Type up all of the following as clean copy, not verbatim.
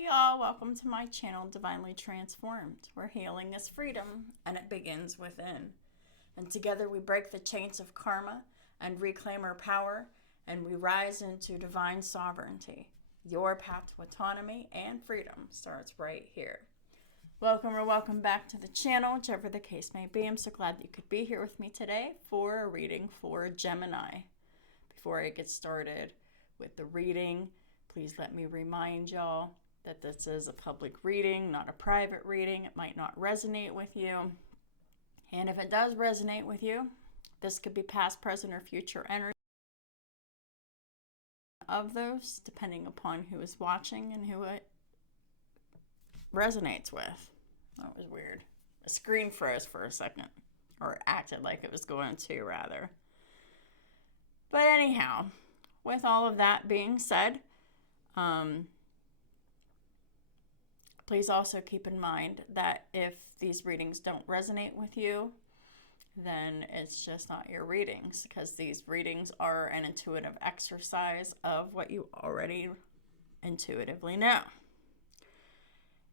Hey y'all, welcome to my channel, Divinely Transformed, where healing is freedom and it begins within. And together we break the chains of karma and reclaim our power, and we rise into divine sovereignty. Your path to autonomy and freedom starts right here. Welcome or welcome back to the channel, whichever the case may be. I'm so glad that you could be here with me today for a reading for Gemini. Before I get started with the reading, please let me remind y'all that this is a public reading, not a private reading. It might not resonate with you. And if it does resonate with you, this could be past, present, or future energy of those, depending upon who is watching and who it resonates with. That was weird. The screen froze for a second, or acted like it was going to, rather. But anyhow, with all of that being said, please also keep in mind that if these readings don't resonate with you, then it's just not your readings, because these readings are an intuitive exercise of what you already intuitively know.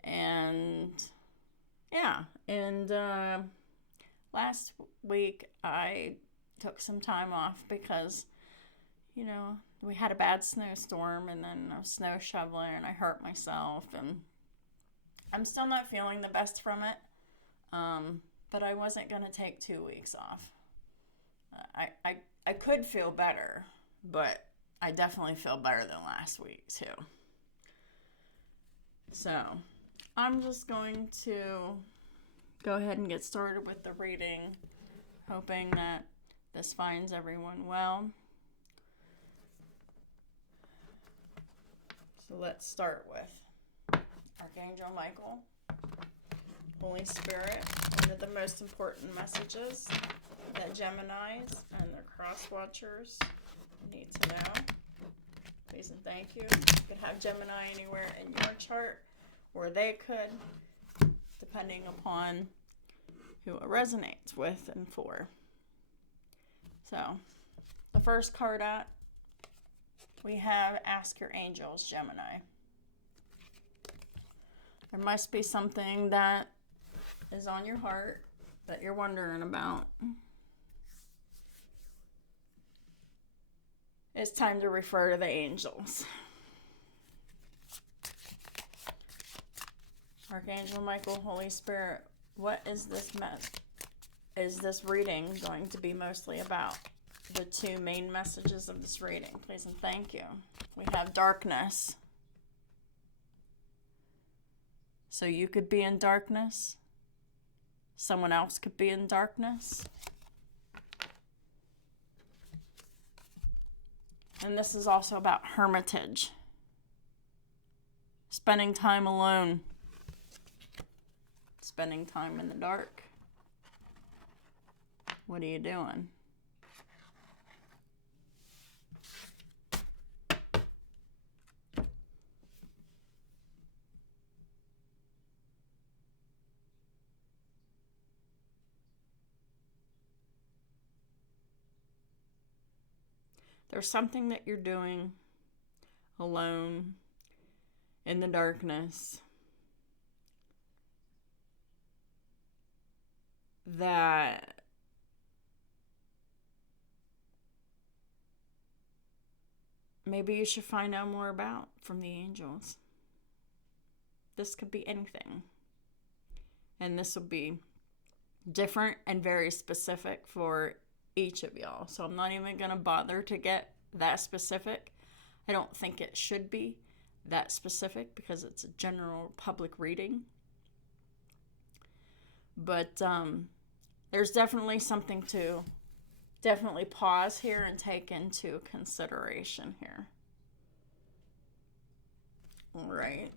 And yeah, last week I took some time off because, we had a bad snowstorm, and then I was snow shoveling and I hurt myself, and I'm still not feeling the best from it, but I wasn't going to take 2 weeks off. I could feel better, but I definitely feel better than last week too. So I'm just going to go ahead and get started with the reading, hoping that this finds everyone well. So let's start with Archangel Michael, Holy Spirit. One of the most important messages that Geminis and their cross watchers need to know. Please and thank you. You could have Gemini anywhere in your chart, or they could, depending upon who it resonates with and for. So, the first card out, we have Ask Your Angels, Gemini. There must be something that is on your heart that you're wondering about. It's time to refer to the angels. Archangel Michael, Holy Spirit, what is this reading going to be mostly about? The two main messages of this reading, please and thank you. We have darkness. So you could be in darkness. Someone else could be in darkness. And this is also about hermitage. Spending time alone. Spending time in the dark. What are you doing? There's something that you're doing alone in the darkness that maybe you should find out more about from the angels. This could be anything. And this will be different and very specific for each of y'all. So I'm not even going to bother to get that specific. I don't think it should be that specific because it's a general public reading. But there's definitely something to definitely pause here and take into consideration here. All right.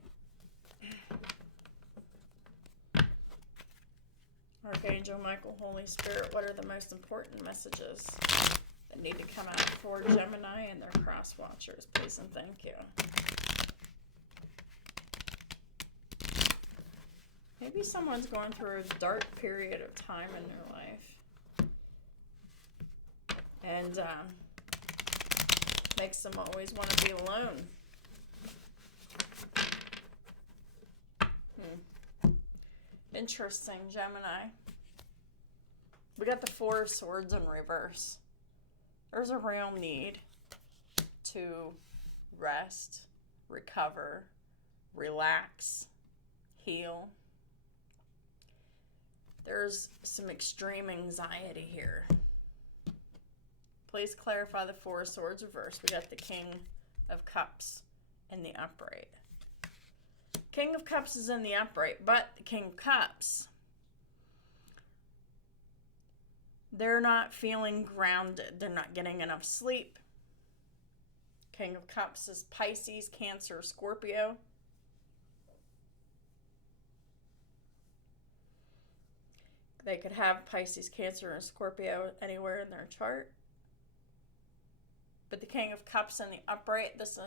Archangel Michael, Holy Spirit, what are the most important messages that need to come out for Gemini and their cross watchers? Please and thank you. Maybe someone's going through a dark period of time in their life. And makes them always want to be alone. Interesting, Gemini. We got the Four of Swords in reverse. There's a real need to rest, recover, relax, heal. There's some extreme anxiety here. Please clarify the Four of Swords reverse. We got the King of Cups in the upright. King of Cups is in the upright, but the King of Cups, they're not feeling grounded. They're not getting enough sleep. King of Cups is Pisces, Cancer, Scorpio. They could have Pisces, Cancer, and Scorpio anywhere in their chart. But the King of Cups in the upright, this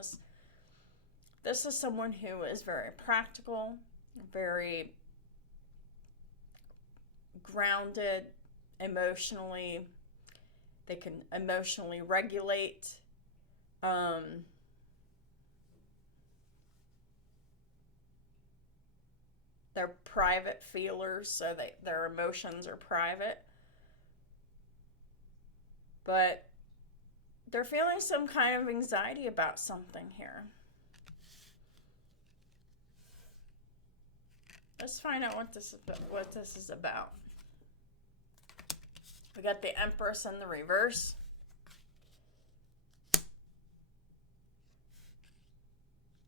is someone who is very practical, very grounded emotionally. They can emotionally regulate. They're private feelers, so their emotions are private. But they're feeling some kind of anxiety about something here. Let's find out what this is about. We got the Empress in the reverse.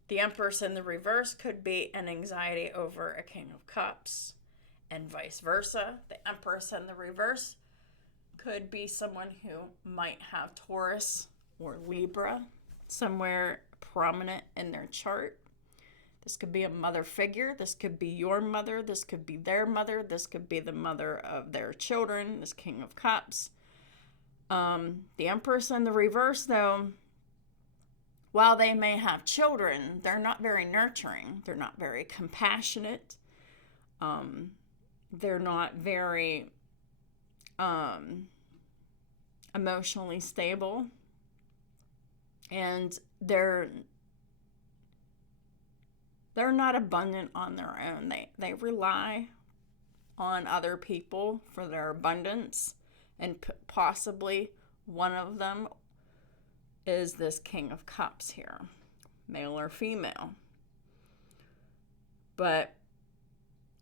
The Empress in the reverse could be an anxiety over a King of Cups, and vice versa. The Empress in the reverse could be someone who might have Taurus or Libra somewhere prominent in their chart. This could be a mother figure. This could be your mother. This could be their mother. This could be the mother of their children, this King of Cups. The Empress in the reverse, though, while they may have children, they're not very nurturing. They're not very compassionate. They're not very emotionally stable. And they're not abundant on their own. They rely on other people for their abundance, and possibly one of them is this King of Cups here, male or female. But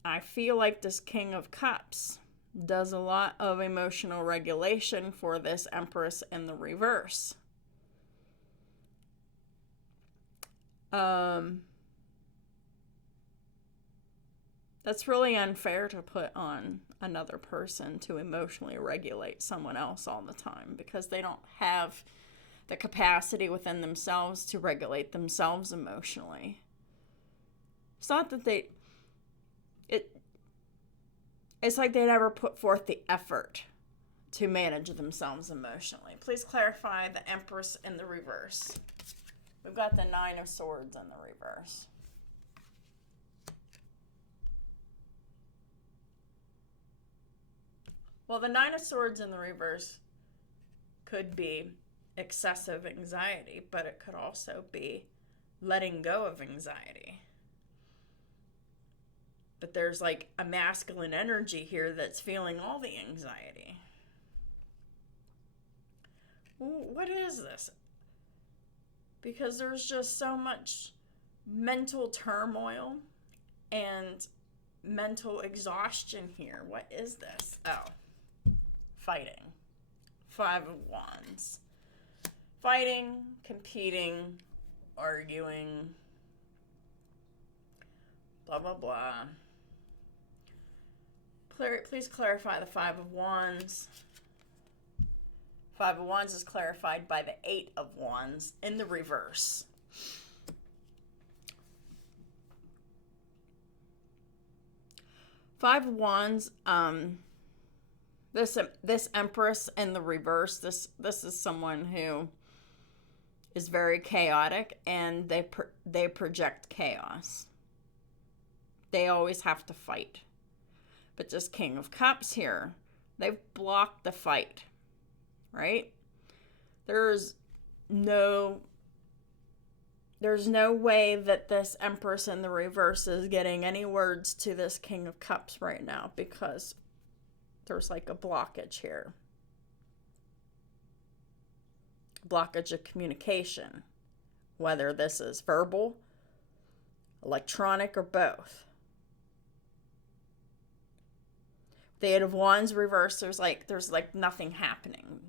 I feel like this King of Cups does a lot of emotional regulation for this Empress in the reverse. That's really unfair to put on another person to emotionally regulate someone else all the time, because they don't have the capacity within themselves to regulate themselves emotionally. It's not that it's like they never put forth the effort to manage themselves emotionally. Please clarify the Empress in the reverse. We've got the Nine of Swords in the reverse. Well, the Nine of Swords in the reverse could be excessive anxiety, but it could also be letting go of anxiety. But there's like a masculine energy here that's feeling all the anxiety. What is this? Because there's just so much mental turmoil and mental exhaustion here. What is this? Oh, fighting. Five of Wands. Fighting, competing, arguing, blah, blah, blah. Please clarify the Five of Wands. Five of Wands is clarified by the Eight of Wands in the reverse. Five of Wands, this Empress in the reverse, this is someone who is very chaotic, and they project chaos. They always have to fight. But this King of Cups here, they've blocked the fight, right? There's no there's no way that this Empress in the reverse is getting any words to this King of Cups right now, because there's like a blockage here. Blockage of communication, whether this is verbal, electronic, or both. The Eight of Wands reverse, there's like nothing happening.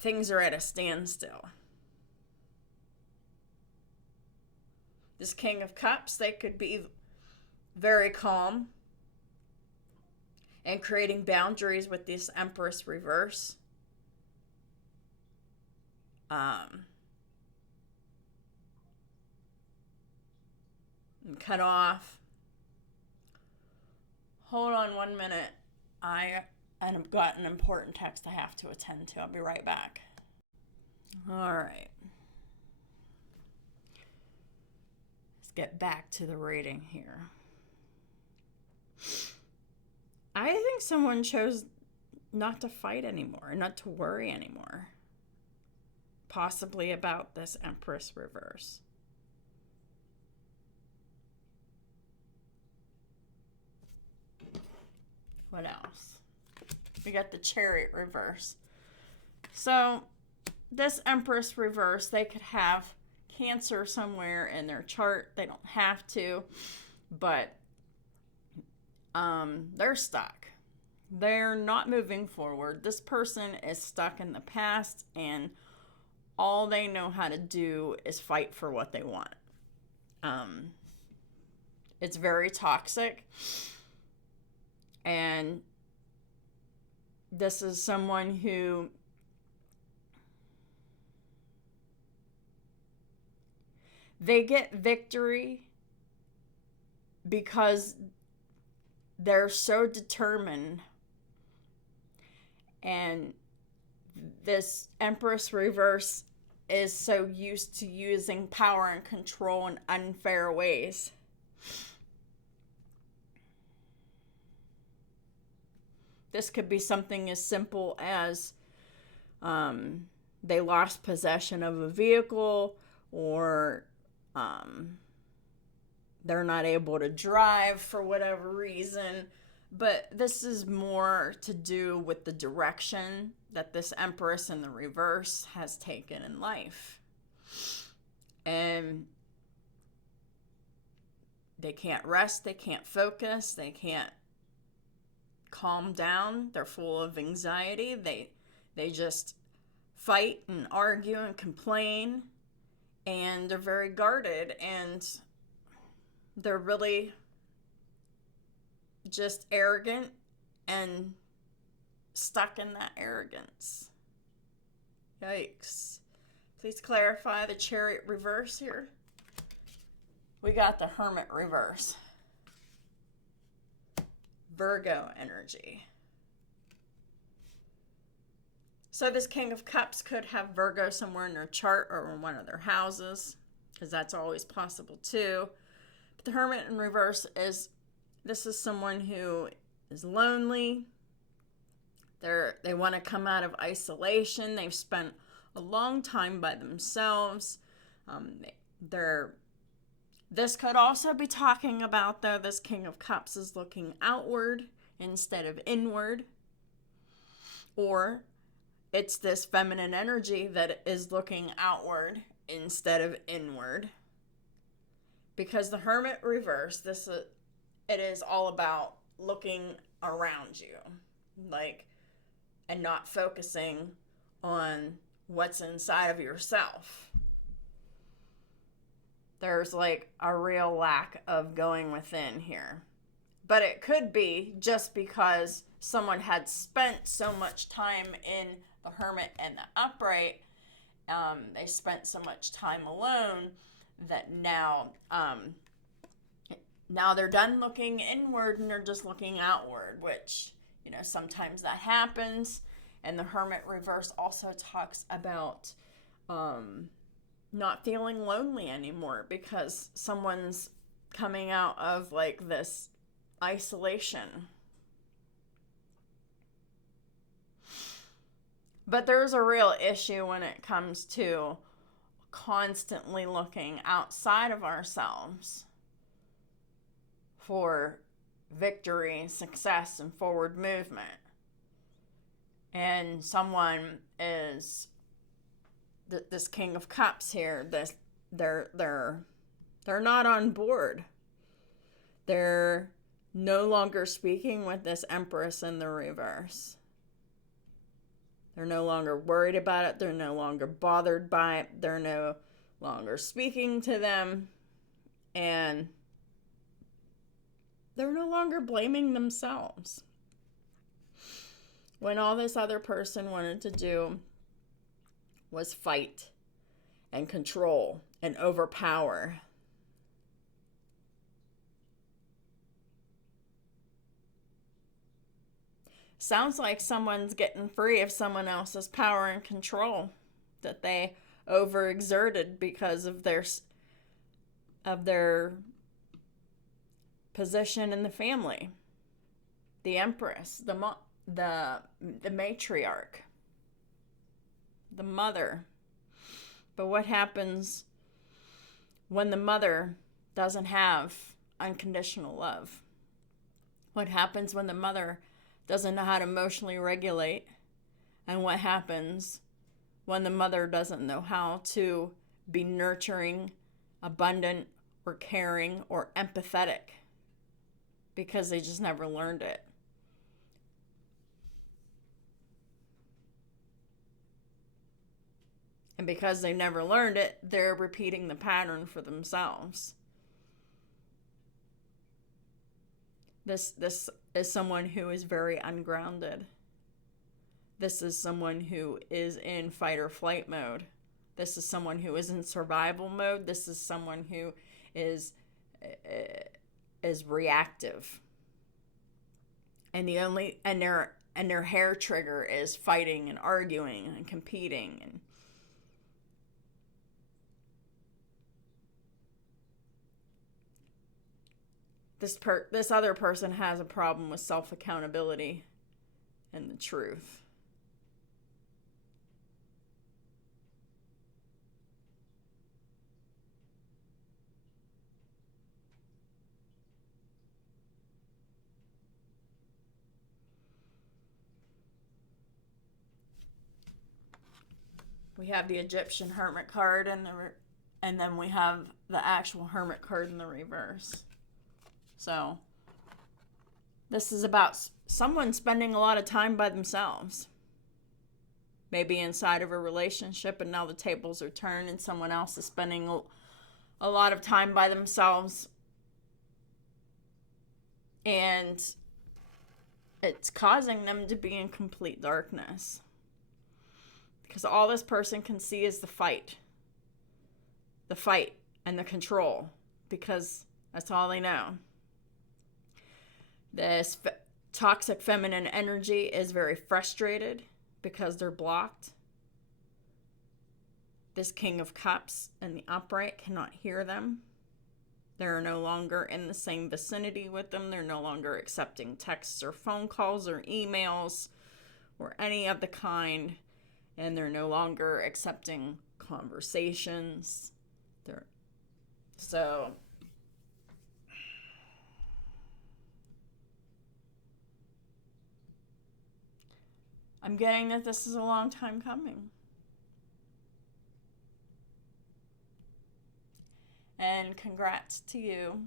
Things are at a standstill. This King of Cups, they could be very calm and creating boundaries with this Empress reverse. And cut off. Hold on 1 minute. I've got an important text I have to attend to. I'll be right back. All right. Let's get back to the reading here. I think someone chose not to fight anymore, not to worry anymore. Possibly about this Empress reverse. What else? We got the Chariot reverse. So this Empress reverse, they could have Cancer somewhere in their chart. They don't have to, but they're stuck. They're not moving forward. This person is stuck in the past, and all they know how to do is fight for what they want. It's very toxic. And this is someone who they get victory because they're so determined. And this Empress reverse is so used to using power and control in unfair ways. This could be something as simple as they lost possession of a vehicle, or they're not able to drive for whatever reason. But this is more to do with the direction that this Empress in the reverse has taken in life. And they can't rest, they can't focus, they can't calm down. They're full of anxiety. They just fight and argue and complain, and they're very guarded, and they're really just arrogant and stuck in that arrogance. Yikes. Please clarify the Chariot reverse here. We got the Hermit reverse. Virgo energy. So this King of Cups could have Virgo somewhere in their chart or in one of their houses, because that's always possible too. But the Hermit in reverse this is someone who is lonely. They want to come out of isolation. They've spent a long time by themselves. This could also be talking about, though, this King of Cups is looking outward instead of inward. Or it's this feminine energy that is looking outward instead of inward. Because the Hermit reverse, it is all about looking around you, and not focusing on what's inside of yourself. There's a real lack of going within here. But it could be just because someone had spent so much time in the Hermit and the Upright, they spent so much time alone that now they're done looking inward and they're just looking outward, which, sometimes that happens. And the Hermit reverse also talks about not feeling lonely anymore because someone's coming out of this isolation. But there's a real issue when it comes to constantly looking outside of ourselves for victory, success, and forward movement. And someone is this King of Cups here. They're not on board. They're no longer speaking with this Empress in the reverse. They're no longer worried about it. They're no longer bothered by it. They're no longer speaking to them. And they're no longer blaming themselves. When all this other person wanted to do was fight and control and overpower. Sounds like someone's getting free of someone else's power and control that they overexerted because of their position in the family. The Empress, the matriarch, the mother. But what happens when the mother doesn't have unconditional love? What happens when the mother doesn't know how to emotionally regulate? And what happens when the mother doesn't know how to be nurturing, abundant, or caring, or empathetic? Because they just never learned it. And because they never learned it, they're repeating the pattern for themselves. This is someone who is very ungrounded. This is someone who is in fight or flight mode. This is someone who is in survival mode. This is someone who is reactive. And their hair trigger is fighting and arguing and competing and this other person has a problem with self-accountability and the truth. We have the Egyptian Hermit card and then we have the actual Hermit card in the reverse. So, this is about someone spending a lot of time by themselves. Maybe inside of a relationship, and now the tables are turned and someone else is spending a lot of time by themselves. And it's causing them to be in complete darkness. Because all this person can see is the fight. The fight and the control. Because that's all they know. This toxic feminine energy is very frustrated because they're blocked. This King of Cups in the upright cannot hear them. They're no longer in the same vicinity with them. They're no longer accepting texts or phone calls or emails or any of the kind. And they're no longer accepting conversations. I'm getting that this is a long time coming. And congrats to you,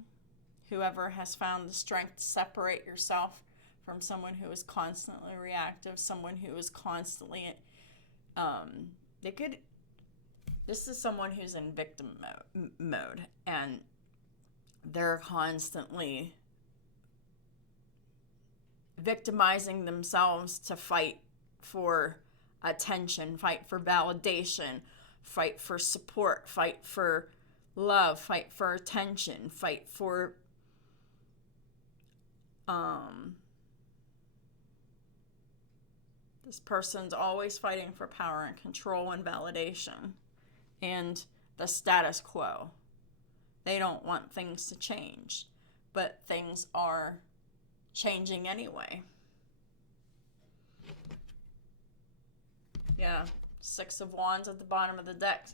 whoever has found the strength to separate yourself from someone who is constantly reactive, someone who is constantly, this is someone who's in victim mode, and they're constantly victimizing themselves to fight for attention, fight for validation, fight for support, fight for love, fight for attention, fight for this person's always fighting for power and control and validation and the status quo. They don't want things to change, but things are changing anyway. Yeah, 6 of Wands at the bottom of the deck.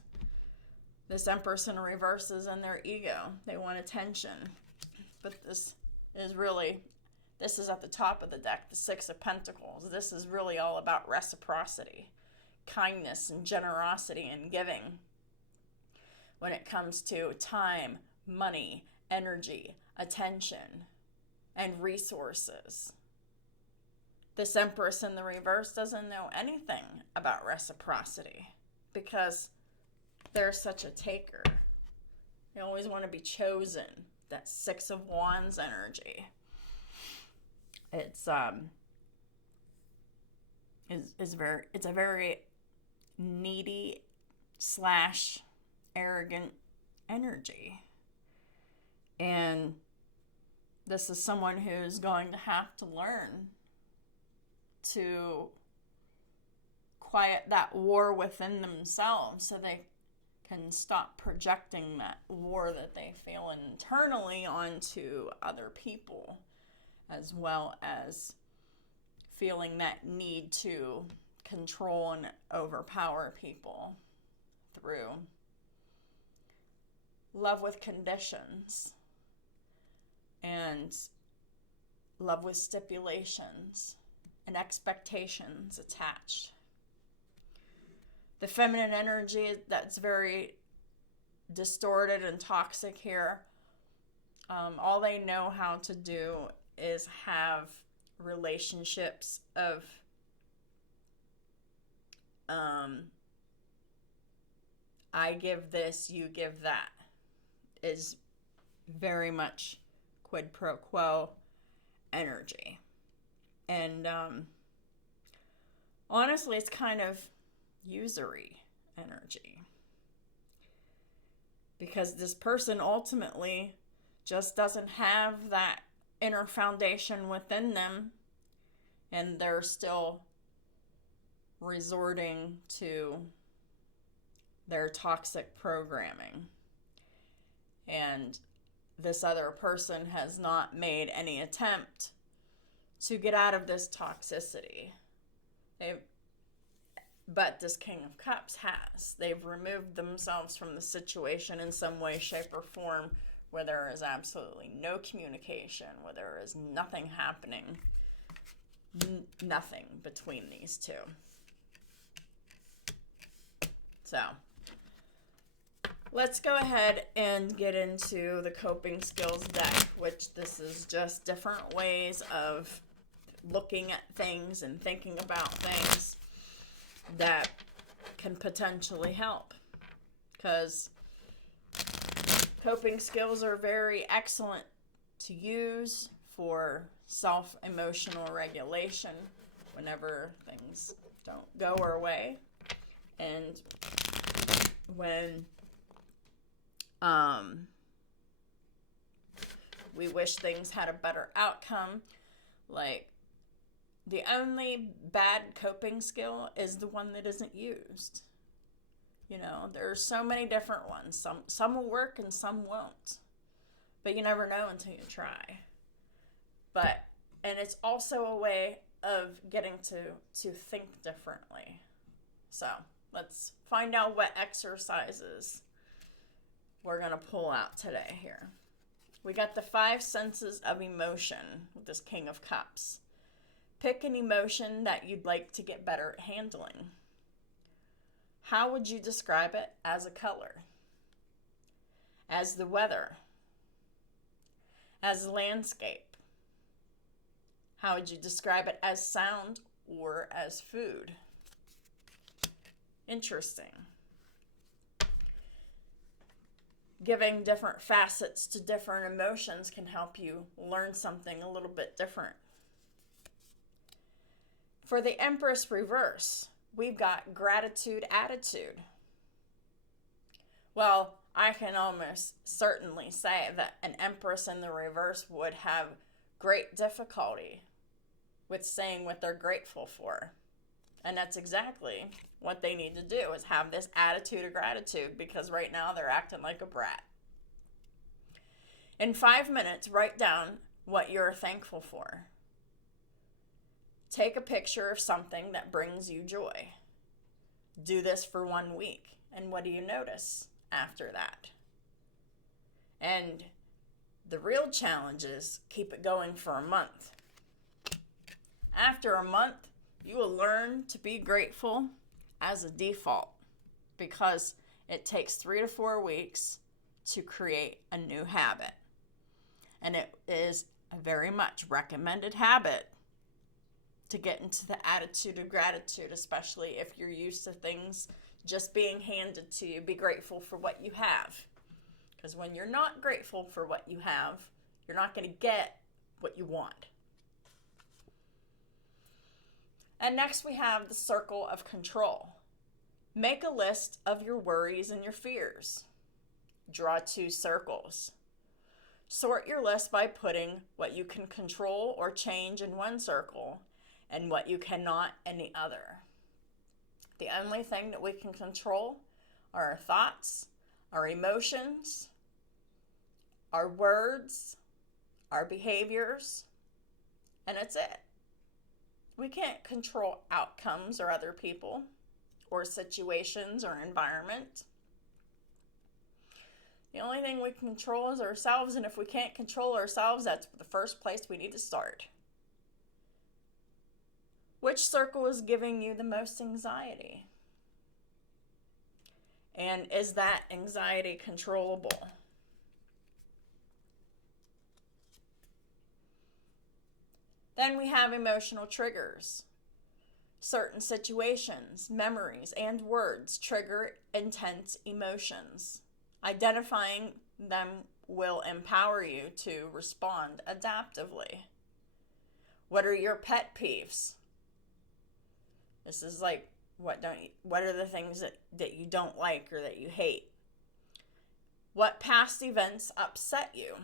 This Empress in reverse is in their ego. They want attention. But this is at the top of the deck, the Six of Pentacles. This is really all about reciprocity, kindness, and generosity and giving. When it comes to time, money, energy, attention, and resources. This Empress in the reverse doesn't know anything about reciprocity because they're such a taker. They always want to be chosen. That Six of Wands energy. It's a very needy / arrogant energy. And this is someone who's going to have to learn to quiet that war within themselves so they can stop projecting that war that they feel internally onto other people, as well as feeling that need to control and overpower people through love with conditions and love with stipulations and expectations attached. The feminine energy that's very distorted and toxic here, all they know how to do is have relationships of I give this, you give that, is very much quid pro quo energy. And honestly, it's kind of usury energy. Because this person ultimately just doesn't have that inner foundation within them, and they're still resorting to their toxic programming. And this other person has not made any attempt to get out of this toxicity. But this King of Cups has. They've removed themselves from the situation in some way, shape, or form where there is absolutely no communication, where there is nothing happening, nothing between these two. So, let's go ahead and get into the coping skills deck, which this is just different ways of looking at things and thinking about things that can potentially help. Because coping skills are very excellent to use for self-emotional regulation whenever things don't go our way. And when we wish things had a better outcome, like the only bad coping skill is the one that isn't used. You know, there are so many different ones. Some will work and some won't. But you never know until you try. And it's also a way of getting to think differently. So, let's find out what exercises we're going to pull out today here. We got the 5 senses of emotion with this King of Cups. Pick an emotion that you'd like to get better at handling. How would you describe it as a color? As the weather? As landscape? How would you describe it as sound or as food? Interesting. Giving different facets to different emotions can help you learn something a little bit different. For the Empress reverse, we've got gratitude attitude. Well, I can almost certainly say that an Empress in the reverse would have great difficulty with saying what they're grateful for. And that's exactly what they need to do, is have this attitude of gratitude, because right now they're acting like a brat. In 5 minutes, write down what you're thankful for. Take a picture of something that brings you joy. Do this for 1 week, and what do you notice? after that. And the real challenge is keep it going for a month. After a month, you will learn to be grateful as a default because it takes 3 to 4 weeks to create a new habit. And it is a very much recommended habit to get into the attitude of gratitude, especially if you're used to things just being handed to you. Be grateful for what you have. Because when you're not grateful for what you have, you're not going to get what you want. And next we have the circle of control. Make a list of your worries and your fears. Draw 2 circles. Sort your list by putting what you can control or change in one circle and what you cannot in the other. The only thing that we can control are our thoughts, our emotions, our words, our behaviors, and that's it. We can't control outcomes or other people or situations or environment. The only thing we can control is ourselves, and if we can't control ourselves, that's the first place we need to start. Which circle is giving you the most anxiety? And is that anxiety controllable? Then we have emotional triggers. Certain situations, memories, and words trigger intense emotions. Identifying them will empower you to respond adaptively. What are your pet peeves? This is like, what are the things that you don't like or that you hate? What past events upset you?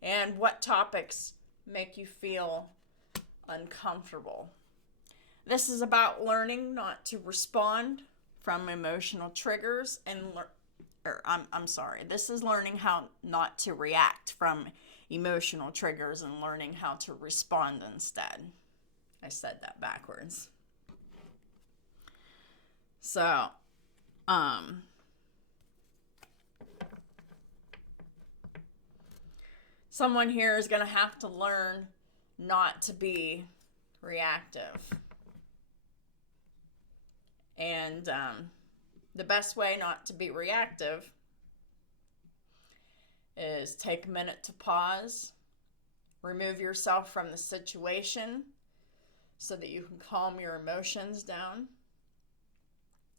And what topics make you feel uncomfortable? This is about learning not to respond from emotional triggers this is learning how not to react from emotional triggers and learning how to respond instead. I said that backwards. So, someone here is going to have to learn not to be reactive. And the best way not to be reactive is take a minute to pause, remove yourself from the situation so that you can calm your emotions down.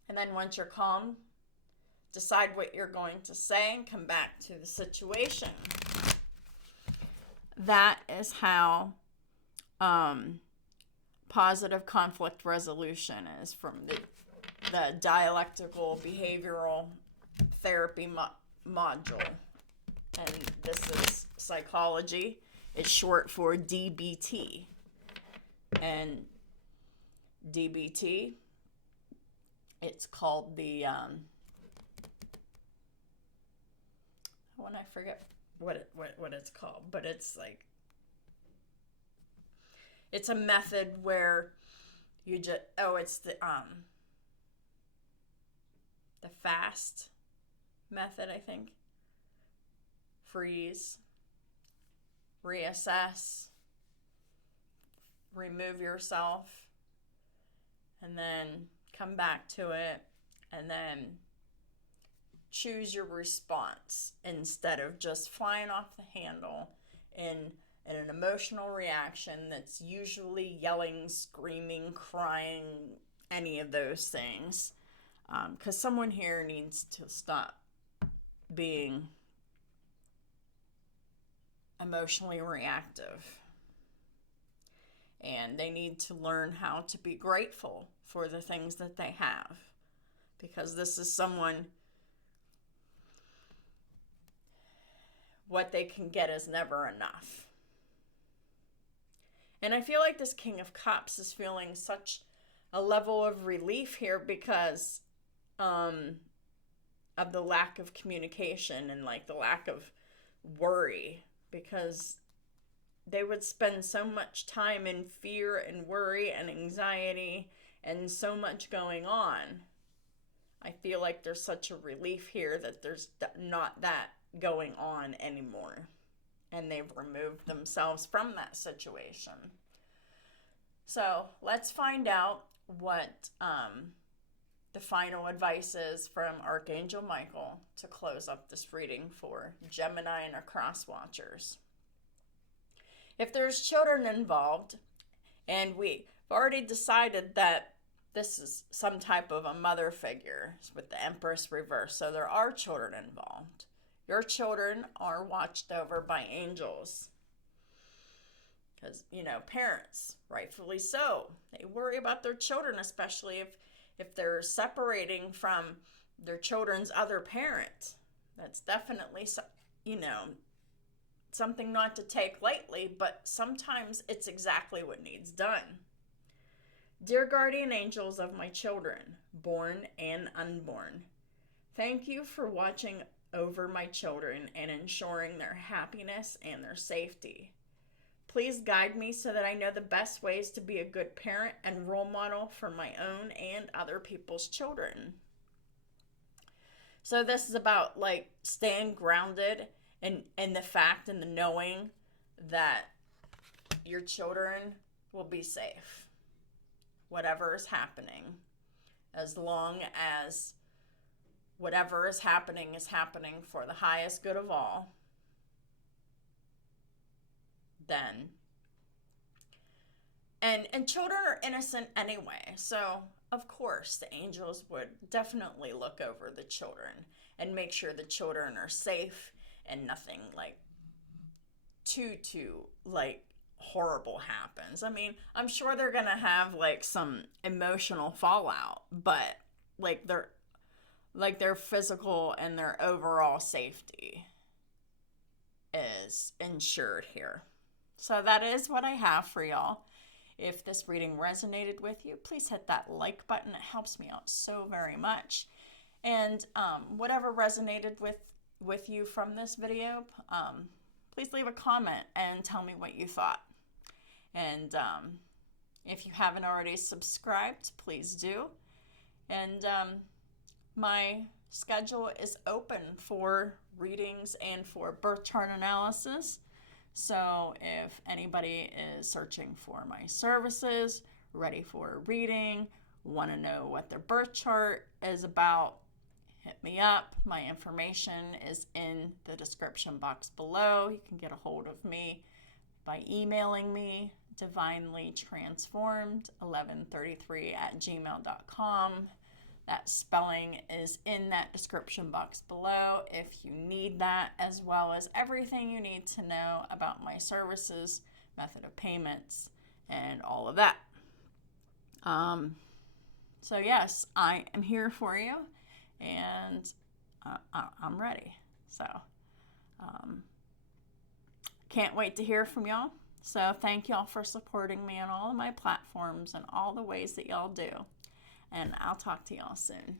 And then once you're calm, decide what you're going to say and come back to the situation. That is how positive conflict resolution is from the dialectical behavioral therapy module. And this is psychology. It's short for DBT. And DBT, it's called the, when I forget what it's called, but it's like, it's a method where you just, it's the FAST method, I think. Freeze, reassess, remove yourself, and then come back to it, and then choose your response instead of just flying off the handle in an emotional reaction that's usually yelling, screaming, crying, any of those things. Because someone here needs to stop being emotionally reactive. And they need to learn how to be grateful for the things that they have. Because this is someone, what they can get is never enough. And I feel like this King of Cups is feeling such a level of relief here because of the lack of communication and like the lack of worry, because they would spend so much time in fear and worry and anxiety and so much going on. I feel like there's such a relief here that there's not that going on anymore. And they've removed themselves from that situation. So let's find out what the final advice is from Archangel Michael to close up this reading for Gemini and our cross watchers. If there's children involved, and we've already decided that this is some type of a mother figure with the Empress reverse, so there are children involved. Your children are watched over by angels. Because, parents, rightfully so, they worry about their children, especially if they're separating from their children's other parent. That's definitely, something not to take lightly, but sometimes it's exactly what needs done. Dear guardian angels of my children, born and unborn, thank you for watching over my children and ensuring their happiness and their safety. Please guide me so that I know the best ways to be a good parent and role model for my own and other people's children. So this is about staying grounded in the fact and the knowing that your children will be safe, whatever is happening, as long as whatever is happening for the highest good of all, then. And children are innocent anyway, so of course the angels would definitely look over the children and make sure the children are safe and nothing too horrible happens. I mean, I'm sure they're gonna have some emotional fallout, but their physical and their overall safety is ensured here. So that is what I have for y'all. If this reading resonated with you, please hit that like button. It helps me out so very much. And whatever resonated with you from this video, please leave a comment and tell me what you thought. And if you haven't already subscribed, please do. And my schedule is open for readings and for birth chart analysis. So if anybody is searching for my services, ready for a reading, want to know what their birth chart is about, hit me up. My information is in the description box below. You can get a hold of me by emailing me, divinelytransformed1133@gmail.com. That spelling is in that description box below if you need that, as well as everything you need to know about my services, method of payments, and all of that. So yes, I am here for you, and I'm ready. So can't wait to hear from y'all. So thank y'all for supporting me on all of my platforms and all the ways that y'all do. And I'll talk to y'all soon.